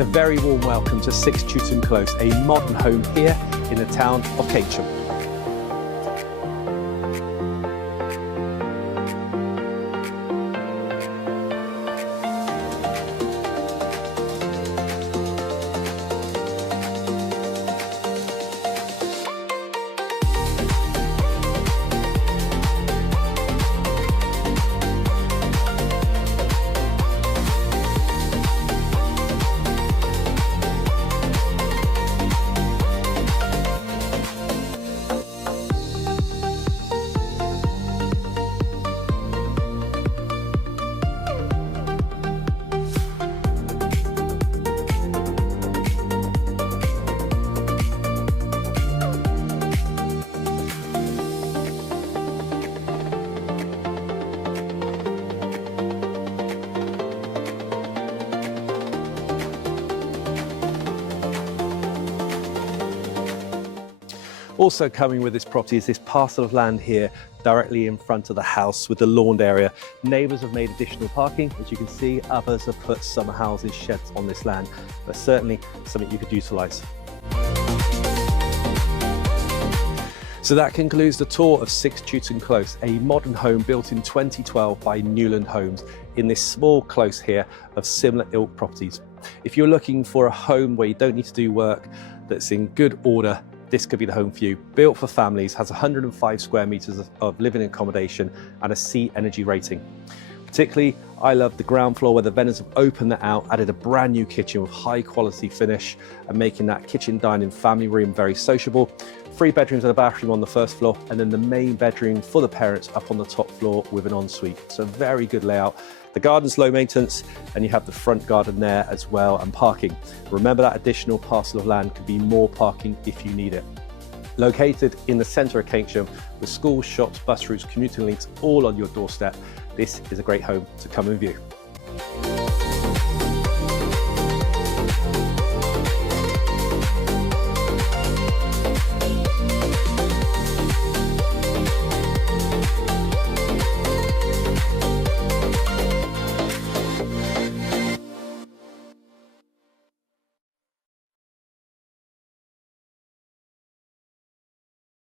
A very warm welcome to 6 Chewton Close, a modern home here in the town of Keynsham. Also coming with this property is this parcel of land here directly in front of the house with the lawned area. Neighbours have made additional parking. As you can see, others have put summer houses, sheds on this land, but certainly something you could utilise. So that concludes the tour of 6 Chewton Close, a modern home built in 2012 by Newland Homes in this small close here of similar ilk properties. If you're looking for a home where you don't need to do work, that's in good order, this could be the home for you. Built for families, has 105 square metres of living accommodation and a C energy rating. Particularly, I love the ground floor where the vendors have opened that out, added a brand new kitchen with high quality finish and making that kitchen dining family room very sociable. 3 bedrooms and a bathroom on the first floor, and then the main bedroom for the parents up on the top floor with an ensuite. So very good layout. The garden's low maintenance and you have the front garden there as well and parking. Remember that additional parcel of land could be more parking if you need it. Located in the centre of Keynsham with schools, shops, bus routes, commuting links all on your doorstep, this is a great home to come and view.